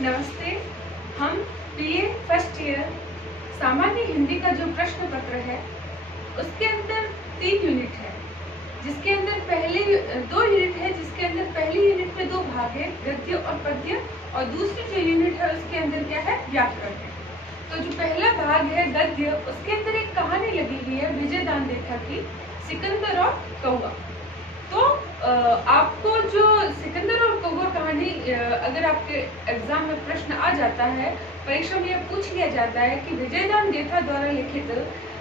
नमस्ते। हम BA first year सामान्य हिंदी का जो प्रश्न पत्र है उसके अंदर 3 यूनिट है, जिसके अंदर पहले 2 यूनिट है, जिसके अंदर पहली यूनिट में 2 भाग है, गद्य और पद्य, और दूसरी जो यूनिट है उसके अंदर क्या है, व्याकरण है। तो जो पहला भाग है गद्य, उसके अंदर एक कहानी लगी हुई है विजयदान देथा की, सिकंदर और कौवा। तो आपको जो सिकंदर और कौवा कहानी अगर आपके एग्जाम में प्रश्न आ जाता है, परीक्षा में यह पूछ लिया जाता है कि विजयदान देथा द्वारा लिखित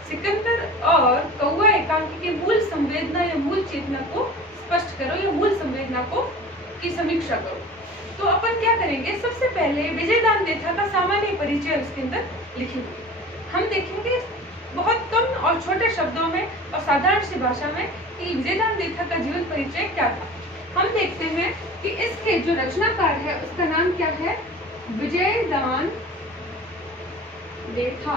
सिकंदर और कौवा एकांकी की मूल संवेदना या मूल चेतना को स्पष्ट करो या मूल संवेदना को की समीक्षा करो। तो अपन क्या करेंगे, सबसे पहले विजयदान देथा का सामान्य परिचय उसके अंदर लिखेंगे। हम देखेंगे बहुत कम और छोटे शब्दों में और साधारण सी भाषा में कि विजयदान देथा का जीवन परिचय क्या था। हम देखते हैं कि इसके जो रचनाकार है उसका नाम क्या है, विजयदान देथा।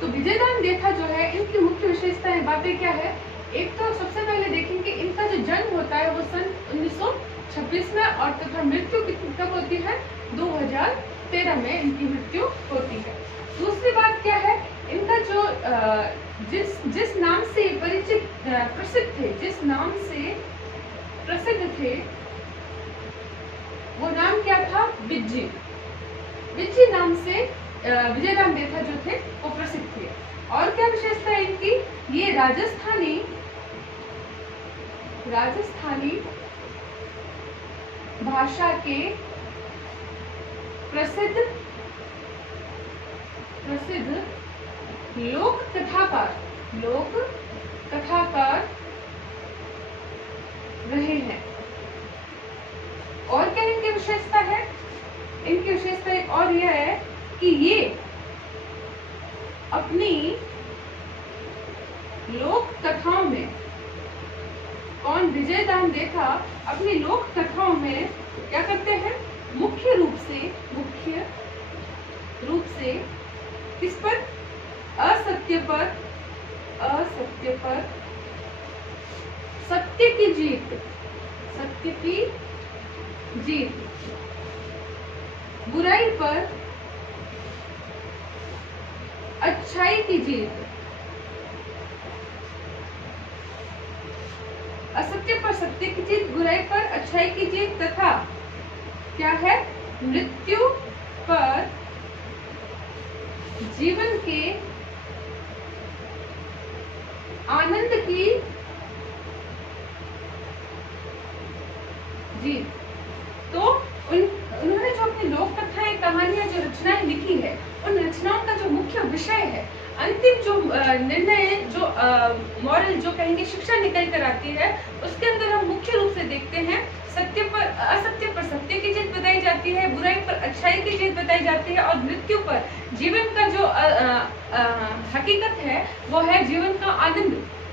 तो विजयदान देथा जो है, इनकी मुख्य विशेषताएं बातें क्या है। एक तो सबसे पहले देखेंगे इनका जो जन्म होता है वो सन 1926 में, और तथा मृत्यु कब होती है, 2013 में इनकी मृत्यु होती है। दूसरी बात क्या है, इनका जो जिस नाम से परिचित प्रसिद्ध थे, जिस नाम से प्रसिद्ध थे वो नाम क्या था, बिज्जी। बिज्जी नाम से विजयदान देथा जो थे वो प्रसिद्ध थे। और क्या विशेषता है इनकी, ये राजस्थानी भाषा के प्रसिद्ध लोक कथाकार रहे हैं। और क्या इनकी विशेषता है, इनकी विशेषता एक और यह है कि ये अपनी लोक कथाओं में, कौन, विजयदान देथा अपनी लोक कथाओं में क्या करते हैं, मुख्य रूप से किस पर, असत्य पर सत्य की जीत, बुराई पर अच्छाई की जीत, असत्य पर सत्य की जीत, बुराई पर अच्छाई की जीत, तथा क्या है, मृत्यु पर जीवन के आनंद की जीत। तो उन्होंने जो अपनी लोक कथाएं, कहानियां, जो रचनाएं लिखी है, उन रचनाओं का जो मुख्य विषय है, अंतिम जो निर्णय, जो मॉरल, जो कहेंगे शिक्षा निकल कर आती है, उसके अंदर हम मुख्य रूप से देखते हैं असत्य पर सत्य की जीत बताई जाती है, बुराई पर अच्छाई की जीत बताई जाती है, और मृत्यु पर जीवन का जो हकीकत है वो है जीवन का आनंद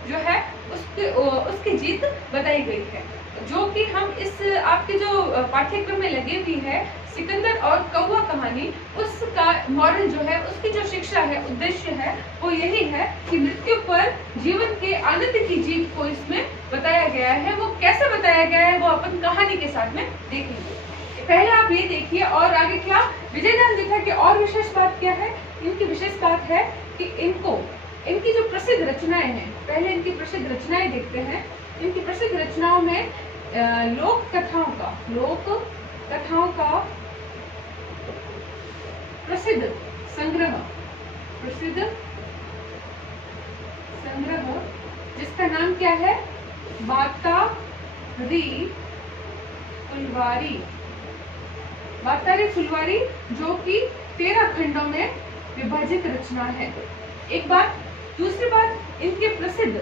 जो है उसकी जीत बताई गई है। जो कि हम इस आपके जो पाठ्यक्रम में लगी हुई है सिकंदर और कौवा कहानी, उसका मॉरल जो है, उसकी जो शिक्षा है, उद्देश्य है, वो यही है कि मृत्यु पर जीवन के आनंद की जीत को इसमें बताया गया है। वो कैसे बताया गया है वो अपन कहानी के साथ में देखेंगे। पहले आप ये देखिए, और आगे क्या, विजयदान देथा की और विशेष बात क्या है, इनकी विशेष बात है कि इनकी जो प्रसिद्ध रचनाएं हैं, पहले इनकी प्रसिद्ध रचनाएं देखते हैं। इनकी प्रसिद्ध रचनाओं में लोक कथाओं का प्रसिद्ध संग्रह जिसका नाम क्या है, वातारी फुलवारी, जो कि 13 खंडों में विभाजित रचना है। एक बात। दूसरी बात, इनके प्रसिद्ध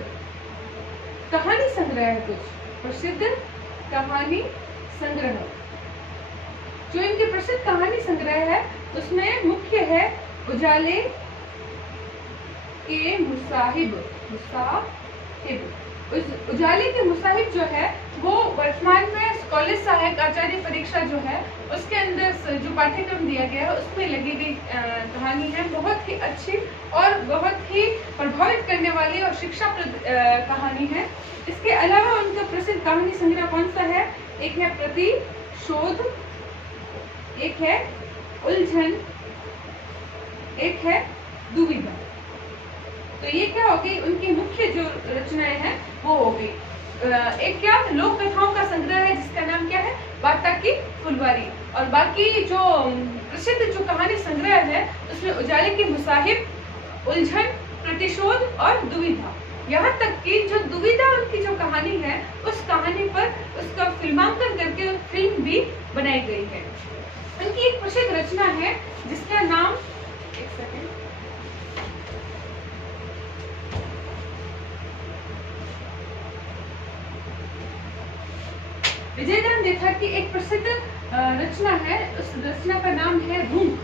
कहानी संग्रह है, कुछ प्रसिद्ध कहानी संग्रह। जो इनके प्रसिद्ध कहानी संग्रह है उसमें मुख्य है उजाले के मुसाहिब। उजाले के मुसाहिब जो है वो वर्तमान में कॉलेज सहायक आचार्य परीक्षा जो है उसके अंदर जो पाठ्यक्रम दिया गया है उसमें लगी गई कहानी है। बहुत ही अच्छी और बहुत ही प्रभावित करने वाली और शिक्षाप्रद कहानी है। इसके अलावा उनका प्रसिद्ध कहानी संग्रह कौन सा है? एक है प्रतिशोध एक है उलझन, एक है दुविधा। तो ये क्या हो गई, उनकी मुख्य जो रचनाएं हैं वो हो गई। एक क्या लोक कथाओं का संग्रह है जिसका नाम क्या है, वार्ता की फुलवारी। और बाकी जो प्रसिद्ध जो कहानी संग्रह है उसमें उजाले की मुसाहिब, उलझन, प्रतिशोध और दुविधा। यहाँ तक कि जो दुविधा उनकी जो कहानी है उस कहानी पर उसका फिल्मांकन करके फिल्म भी बनाई गई है। उनकी एक प्रसिद्ध रचना है जिसका नाम, एक सेकंड, विजयदान देथा की एक प्रसिद्ध रचना है, उस रचना का नाम है रूख।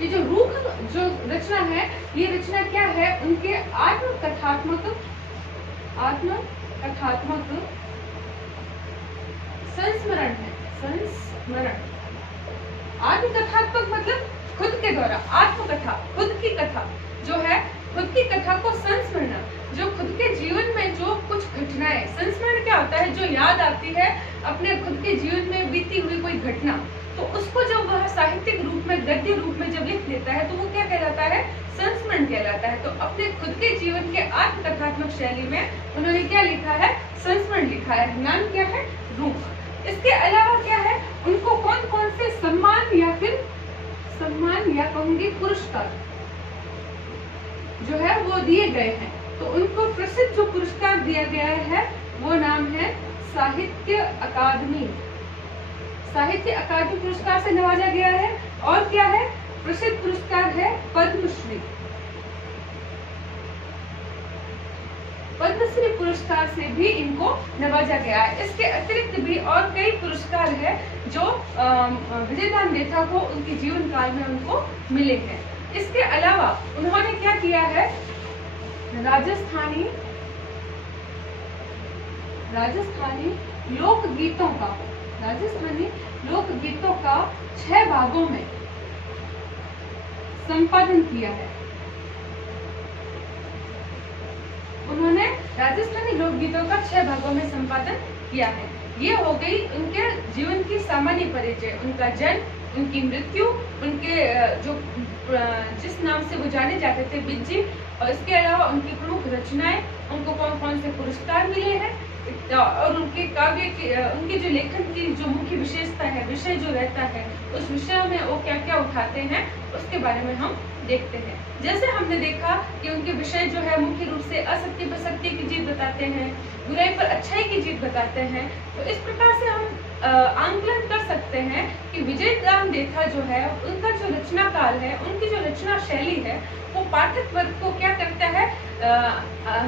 ये जो रूख जो रचना है, ये रचना क्या है, उनके आत्मकथात्मक संस्मरण है। संस्मरण, आत्मकथात्मक मतलब खुद के द्वारा, आत्मकथा खुद की कथा जो है, खुद की कथा को संस्मरण, जो खुद के जीवन में जो कुछ घटनाएं, संस्मरण क्या होता है, जो याद आती है अपने खुद के जीवन में बीती हुई कोई घटना, तो उसको जब वह साहित्यिक रूप में, गद्य रूप में जब लिख देता है तो वो क्या कहलाता है, संस्मरण कहलाता है। तो अपने खुद के जीवन के आत्मकथात्मक शैली में उन्होंने क्या लिखा है, संस्मरण लिखा है। नाम क्या है, रूख। इसके अलावा क्या है, उनको कौन कौन से सम्मान या कहूंगी पुरस्कार जो है वो दिए गए हैं। तो उनको प्रसिद्ध जो पुरस्कार दिया गया है वो नाम है साहित्य अकादमी पुरस्कार से नवाजा गया है। और क्या है, प्रसिद्ध पुरस्कार है पद्मश्री पुरस्कार से भी इनको नवाजा गया है। इसके अतिरिक्त भी और कई पुरस्कार है जो विजयदान देथा को उनके जीवन काल में उनको मिले हैं। इसके अलावा उन्होंने क्या किया है, राजस्थानी लोकगीतों का 6 भागों में संपादन किया है। उन्होंने राजस्थानी लोकगीतों का 6 भागों में संपादन किया है। ये हो गई उनके जीवन की सामान्य परिचय, उनका जन्म, उनकी मृत्यु, उनके जो जिस नाम से वो जाने जाते थे, बिज्जी, और इसके अलावा उनकी प्रमुख रचनाएं, उनको कौन कौन से पुरस्कार मिले हैं, और उनके काव्य की, उनके जो लेखन की जो मुख्य विशेषता है, विषय जो रहता है, उस विषय में वो क्या क्या उठाते हैं उसके बारे में हम देखते हैं। जैसे हमने देखा कि उनके विषय जो है मुख्य रूप से असत्य पर सत्य की जीत बताते हैं, बुराई पर अच्छाई की जीत बताते हैं। तो इस प्रकार से हम आंकलन कर सकते हैं कि विजयदान देथा जो है, उनका जो रचना काल है, उनकी जो रचना शैली है, वो पाठक वर्ग को क्या करता है,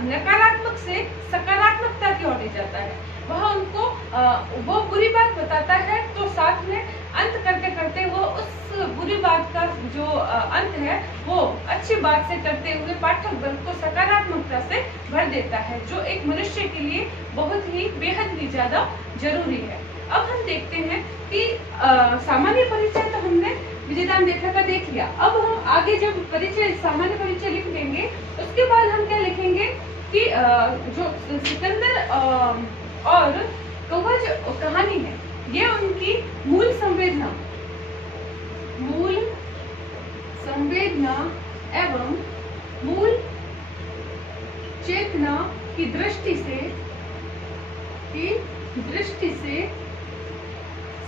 नकारात्मक से सकारात्मकता की ओर ले जाता है। वह उनको वो बुरी बात बताता है तो साथ में अंत करते करते वो उस बुरी बात का जो अंत है वो अच्छी बात से करते हुए पाठक वर्ग को सकारात्मकता से भर देता है, जो एक मनुष्य के लिए बहुत ही बेहद ही ज्यादा जरूरी है। अब हम देखते हैं कि सामान्य परिचय तो हमने विजयदान देथा का देख लिया। अब हम आगे जब परिचय, सामान्य परिचय लिख देंगे, उसके बाद हम क्या लिखेंगे कि जो सिकंदर और कौवा जो कहानी है, ये उनकी मूल संवेदना एवं मूल चेतना की दृष्टि से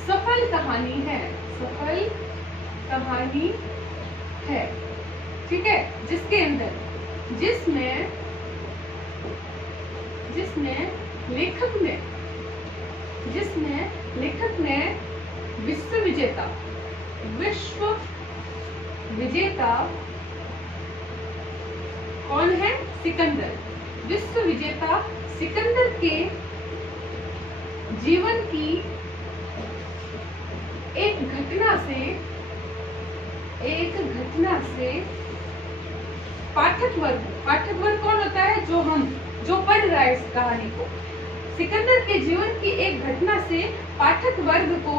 सफल कहानी है, ठीक है, जिसमें लेखक ने विश्व विजेता कौन है, सिकंदर, विश्व विजेता सिकंदर के जीवन की एक घटना से पाठक वर्ग कौन होता है, जो पढ़ रहा है इस कहानी को, सिकंदर के जीवन की एक घटना से पाठक वर्ग को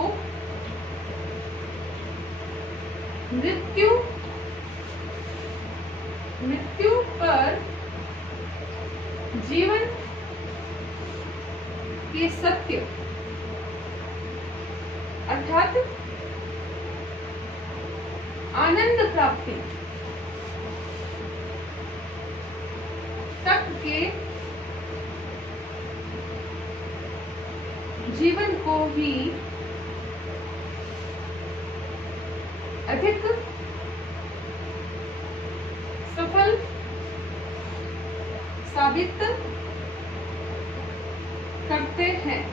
मृत्यु पर जीवन के सत्य अर्थात आनंद प्राप्ति तक के जीवन को ही अधिक सफल साबित करते हैं।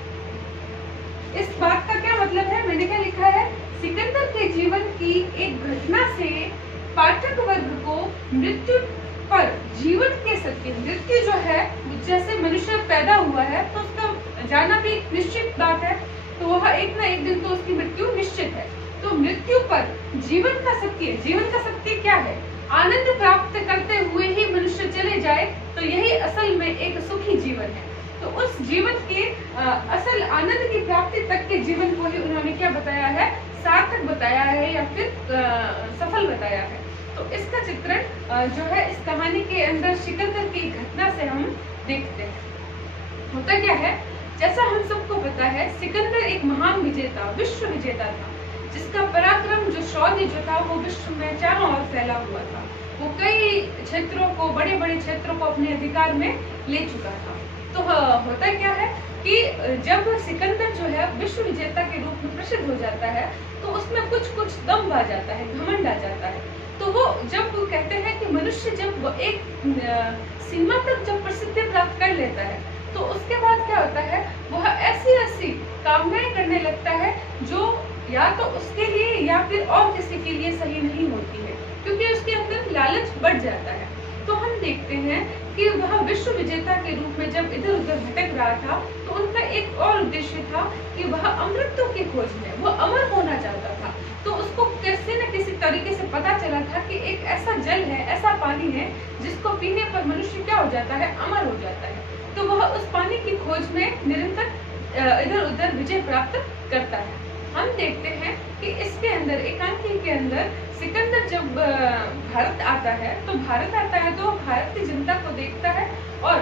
इस बात का क्या मतलब है? मैंने क्या लिखा है? सिकंदर के जीवन की एक घटना से पाठक वर्ग को मृत्यु पर जीवन के सत्य, मृत्यु जो है, जैसे मनुष्य पैदा हुआ है तो उसका जाना भी एक निश्चित बात है, तो वह एक ना एक दिन तो उसकी मृत्यु निश्चित है। तो मृत्यु पर जीवन का सत्य, जीवन का सत्य क्या है? आनंद प्राप्त करते हुए ही मनुष्य चले जाए तो यही असल में एक सुखी जीवन है। तो उस जीवन के असल आनंद की प्राप्ति तक के जीवन को ही उन्होंने क्या बताया है? सार्थक बताया है या फिर सफल बताया है। तो इसका चित्रण जो है इस कहानी के अंदर सिकंदर की घटना से हम देखते हैं। होता क्या है, जैसा हम सबको पता है, सिकंदर एक महान विजेता, विश्व विजेता था, जिसका पराक्रम, जो शौर्य जो था, वो विश्व में चारों ओर फैला हुआ था। वो कई क्षेत्रों को, बड़े बड़े क्षेत्रों को अपने अधिकार में ले चुका था। तो होता क्या है कि जब सिकंदर जो है विश्व विजेता के रूप में प्रसिद्ध हो जाता है तो उसमें कुछ कुछ दम्भ आ जाता है, घमंड आ जाता है। तो वो जब वो कहते हैं कि मनुष्य जब वो एक सीमा तक जब प्रसिद्धि प्राप्त कर लेता है तो उसके बाद क्या होता है, वह ऐसी ऐसी कामनाएं करने लगता है जो या तो उसके लिए या फिर और किसी के लिए सही नहीं होती है, क्योंकि उसके अंदर लालच बढ़ जाता है। तो हम देखते हैं कि वह विश्व विजेता के रूप में जब इधर उधर भटक रहा था तो उनका एक और उद्देश्य था कि वह अमृतों की खोज में, वह अमर होना चाहता था। तो उसको किसी न किसी तरीके से पता चला था कि एक ऐसा जल है, ऐसा पानी है जिसको पीने पर मनुष्य क्या हो जाता है, अमर हो जाता है। तो वह उस पानी की खोज में निरंतर इधर उधर विजय प्राप्त करता है। हम देखते हैं कि इसके अंदर, एकांकी के अंदर सिकंदर जब भारत आता है तो भारत की जनता को देखता है और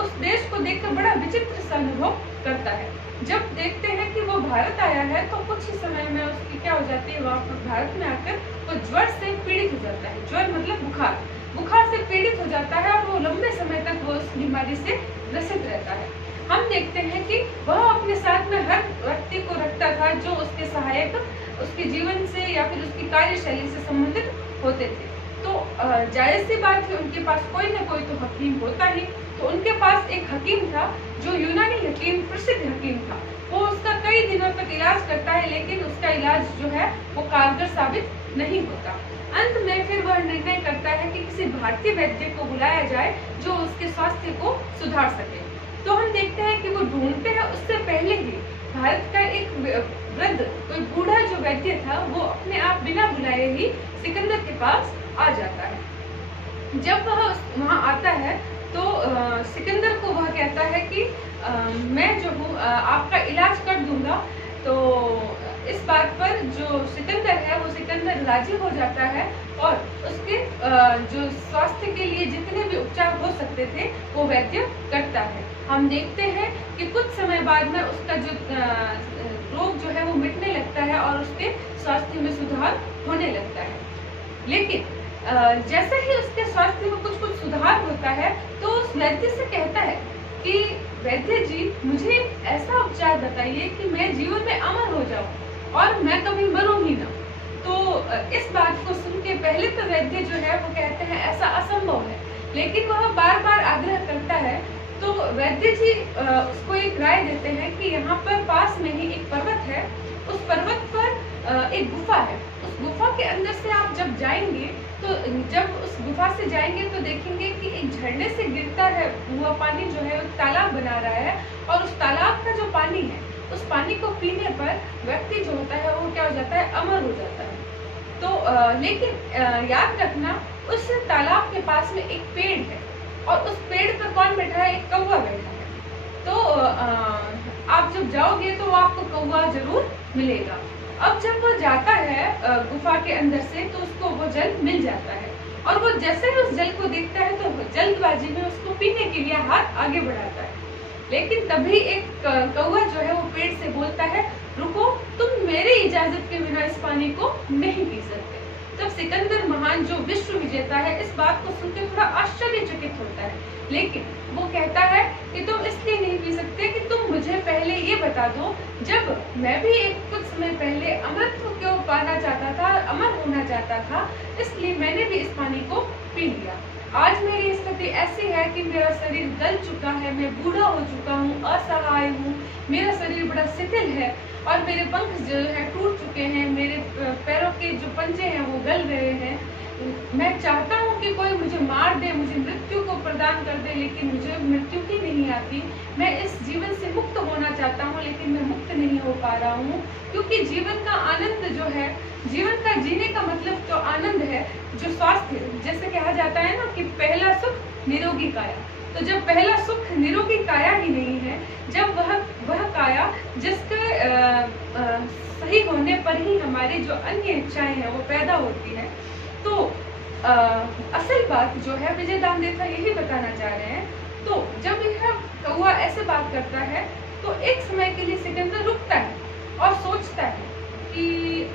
उस देश को देखकर बड़ा विचित्र सा अनुभव करता है। जब देखते हैं कि वो भारत आया है तो कुछ ही समय में उसकी क्या हो जाती है, वहाँ पर भारत में आकर वो ज्वर से पीड़ित हो जाता है। ज्वर मतलब बुखार, बुखार से पीड़ित हो जाता है और वो लंबे समय तक वो उस बीमारी से ग्रसित रहता है। हम देखते हैं कि वह अपने साथ में हर व्यक्ति को रखता था जो उसके सहायक, उसके जीवन से या फिर उसकी कार्यशैली से संबंधित होते थे। तो जायज सी बात है, उनके पास कोई ना कोई तो हकीम होता ही। तो उनके पास एक हकीम था जो यूनानी हकीम, प्रसिद्ध हकीम था। वो उसका कई दिनों तक इलाज करता है, लेकिन उसका इलाज जो है वो कारगर साबित नहीं होता। अंत में फिर वह निर्णय करता है कि किसी भारतीय वैद्य को बुलाया जाए जो उसके स्वास्थ्य को सुधार सके। तो हम देखते हैं कि वो ढूंढते हैं, उससे पहले ही भारत का एक वृद्ध, कोई बूढ़ा जो वैद्य था, वो अपने आप बिना बुलाए ही सिकंदर के पास आ जाता है। जब वह वहाँ आता है तो सिकंदर को वह कहता है कि मैं जो हूँ आपका इलाज कर दूंगा। तो इस बात पर जो सिकंदर है वो सिकंदर राजी हो जाता है और उसके जो स्वास्थ्य के लिए जितने भी उपचार हो सकते थे वो वैद्य करता है। हम देखते हैं कि कुछ समय बाद में उसका जो रोग जो है वो मिटने लगता है और उसके स्वास्थ्य में सुधार होने लगता है। लेकिन जैसे ही उसके स्वास्थ्य में कुछ कुछ सुधार होता है तो उस वैद्य से कहता है कि वैद्य जी, मुझे ऐसा उपचार बताइए कि मैं जीवन में अमर हो जाऊं और मैं कभी मरूं ही ना। तो इस बात को सुन के पहले तो वैद्य जो है वो कहते हैं ऐसा असंभव है, लेकिन वह बार बार आग्रह करता है। तो वैद्य जी उसको एक राय देते हैं कि यहाँ पर पास में ही एक पर्वत है, उस पर्वत पर एक गुफा है। उस गुफा के अंदर से आप जब जाएंगे तो जब उस गुफा से जाएंगे तो देखेंगे कि एक झरने से गिरता है हुआ पानी जो है तालाब बना रहा है, और उस तालाब का जो पानी है उस पानी को पीने पर व्यक्ति जो होता है वो क्या हो जाता है, अमर हो जाता है। तो लेकिन याद रखना, उस तालाब के पास में एक पेड़ है और उस पेड़ पर कौन बैठा है, एक कौवा बैठा है। तो आप जब जाओगे तो आपको कौवा जरूर मिलेगा। अब जब वो जाता है गुफा के अंदर से तो उसको वो जल मिल जाता है, और वो जैसे ही उस जल को देखता है तो जल्दबाजी में उसको पीने के लिए हाथ आगे बढ़ाता है। लेकिन तभी एक कौवा जो है वो पेड़ से बोलता है, रुको, तुम मेरी इजाजत के बिना इस पानी को नहीं पी सकते। तब सिकंदर महान जो विश्व विजेता है इस बात को सुनकर थोड़ा आश्चर्यचकित होता है, लेकिन वो कहता है कि तुम इसलिए नहीं पी सकते कि तुम मुझे पहले ये बता दो, जब मैं भी एक कुछ समय पहले अमरत्व को पाना चाहता था, अमर होना चाहता था, इसलिए मैंने भी इस पानी को पी लिया। आज मेरी स्थिति ऐसी है कि मेरा शरीर गल चुका है, मैं बूढ़ा हो चुका हूँ, असहाय हूँ, मेरा शरीर बड़ा शिथिल है और मेरे पंख जो है टूट चुके हैं, मेरे पैरों के जो पंजे हैं वो गल रहे हैं। मैं चाहता हूँ कि कोई मुझे मार दे, मुझे मृत्यु को प्रदान कर दे, लेकिन मुझे मृत्यु ही नहीं आती। मैं इस जीवन से मुक्त होना चाहता हूँ, लेकिन मैं मुक्त नहीं हो पा रहा हूँ, क्योंकि जीवन का आनंद जो है, जीवन का जीने का मतलब जो आनंद है, जो स्वास्थ्य, जैसे कहा जाता है ना कि पहला सुख निरोगी काया, तो जब पहला सुख निरोगी काया ही नहीं है, जब वह काया जिसके सही होने पर ही हमारी जो अन्य इच्छाएं हैं वो पैदा होती है, तो असल बात जो है विजय दामदेथा यही बताना चाह रहे हैं। तो जब यह कौवा ऐसे बात करता है तो एक समय के लिए सिकंदर रुकता है और सोचता है कि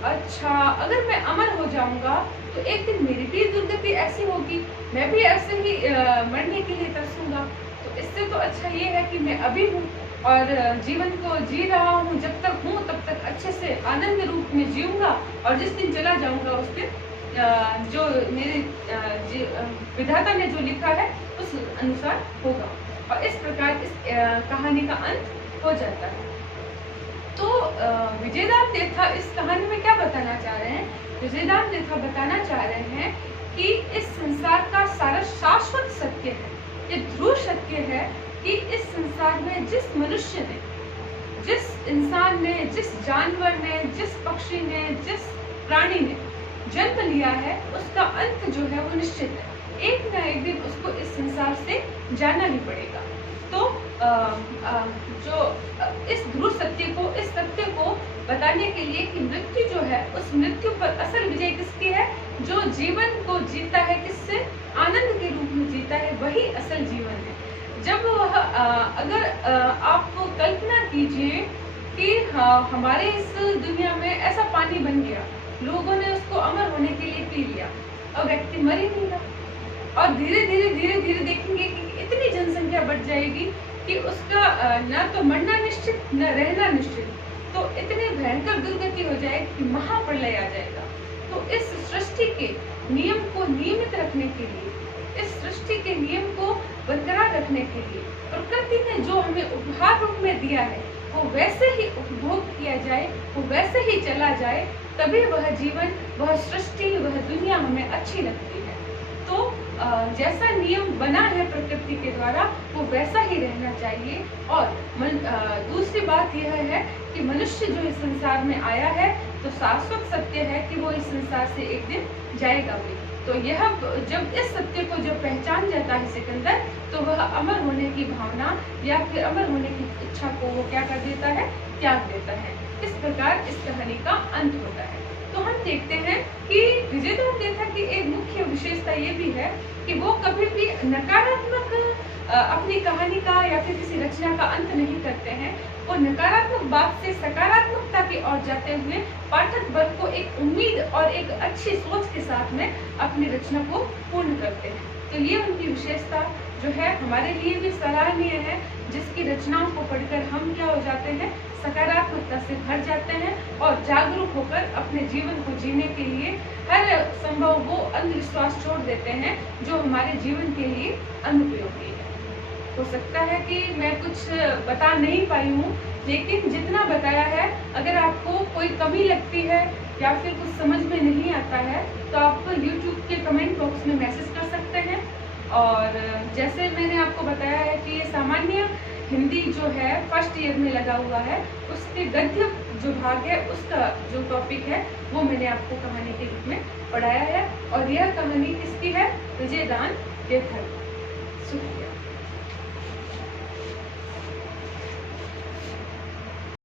अच्छा, अगर मैं अमर हो जाऊंगा तो एक दिन मेरी भी दुर्गति ऐसी होगी, मैं भी ऐसे ही मरने के लिए तरसूंगा। तो इससे तो अच्छा ये है कि मैं अभी हूँ और जीवन को जी रहा हूँ, जब तक हूँ तब तक अच्छे से आनंद रूप में जीऊंगा, और जिस दिन चला जाऊंगा उस दिन जो मेरे विधाता ने जो लिखा है उस अनुसार होगा। और इस प्रकार इस कहानी का अंत हो जाता है। तो विजय दामदेथा इस कहानी में क्या बताना चाह रहे हैं? विजय दामदेथा बताना चाह रहे हैं कि इस संसार का सारा शाश्वत सत्य है, ये ध्रुव सत्य है कि इस संसार में जिस मनुष्य ने, जिस इंसान ने, जिस जानवर ने, जिस पक्षी ने, जिस प्राणी ने जन्म लिया है, उसका अंत जो है वो निश्चित है। एक ना एक दिन उसको इस संसार से जाना ही पड़ेगा। तो जो इस ध्रुव सत्य को, इस सत्य को बताने के लिए कि मृत्यु जो है, उस मृत्यु पर असल विजय किसकी है? जो जीवन को जीता है, किससे? आनंद के रूप में जीता है, वही असल जीवन है। जब वह अगर आप कल्पना कीजिए कि हमारे इस दुनिया में ऐसा पानी बन गया, लोगों ने उसको अमर होने के लिए पी लिया और व्यक्ति मर ही नहीं रहा, और धीरे धीरे देखेंगे कि इतनी जनसंख्या बढ़ जाएगी कि उसका न तो मरना निश्चित, न रहना निश्चित, तो इतनी भयंकर दुर्गति हो जाएगी कि महाप्रलय आ जाएगा। तो इस सृष्टि के नियम को नियमित रखने के लिए, इस सृष्टि के नियम को बरकरार रखने के लिए प्रकृति ने जो हमें उपहार रूप में दिया है वो वैसे ही उपभोग किया जाए, वो वैसे ही चला जाए, तभी वह जीवन, वह सृष्टि, वह दुनिया हमें अच्छी लगती है। तो जैसा नियम बना है प्रकृति के द्वारा वो वैसा ही रहना चाहिए। और दूसरी बात यह है कि मनुष्य जो इस संसार में आया है तो शाश्वत सत्य है कि वो इस संसार से एक दिन जाएगा भी। तो यह जब इस सत्य को जब पहचान जाता है सिकंदर, तो वह अमर होने की भावना या फिर अमर होने की इच्छा को वो क्या कर देता है? त्याग देता है। इस प्रकार इस कहानी का अंत होता है। तो हम देखते हैं कि विजय दामदेथा की एक मुख्य विशेषता ये भी है कि वो कभी भी नकारात्मक अपनी कहानी का या फिर किसी रचना का अंत नहीं करते हैं। वो नकारात्मक बात से सकारात्मकता की ओर जाते हुए पाठक वर्ग को एक उम्मीद और एक अच्छी सोच के साथ में अपनी रचना को पूर्ण करते हैं। तो ये उनकी विशेषता जो है हमारे लिए भी सराहनीय है, जिसकी रचनाओं को पढ़कर हम क्या हो जाते हैं? सकारात्मकता से भर जाते हैं और जागरूक होकर अपने जीवन को जीने के लिए हर संभव वो अंधविश्वास छोड़ देते हैं जो हमारे जीवन के लिए अनुपयोगी है। हो सकता है कि मैं कुछ बता नहीं पाई हूँ, लेकिन जितना बताया है, अगर आपको कोई कमी लगती है या फिर कुछ समझ में नहीं आता है तो आप YouTube के कमेंट बॉक्स में मैसेज कर सकते हैं। और जैसे मैंने आपको बताया है कि ये सामान्य हिंदी जो है फर्स्ट ईयर में लगा हुआ है, उसके गद्य जो भाग है उसका जो टॉपिक है वो मैंने आपको कहानी के रूप में पढ़ाया है। और यह कहानी किसकी है? विजय दामदेथा। शुक्रिया।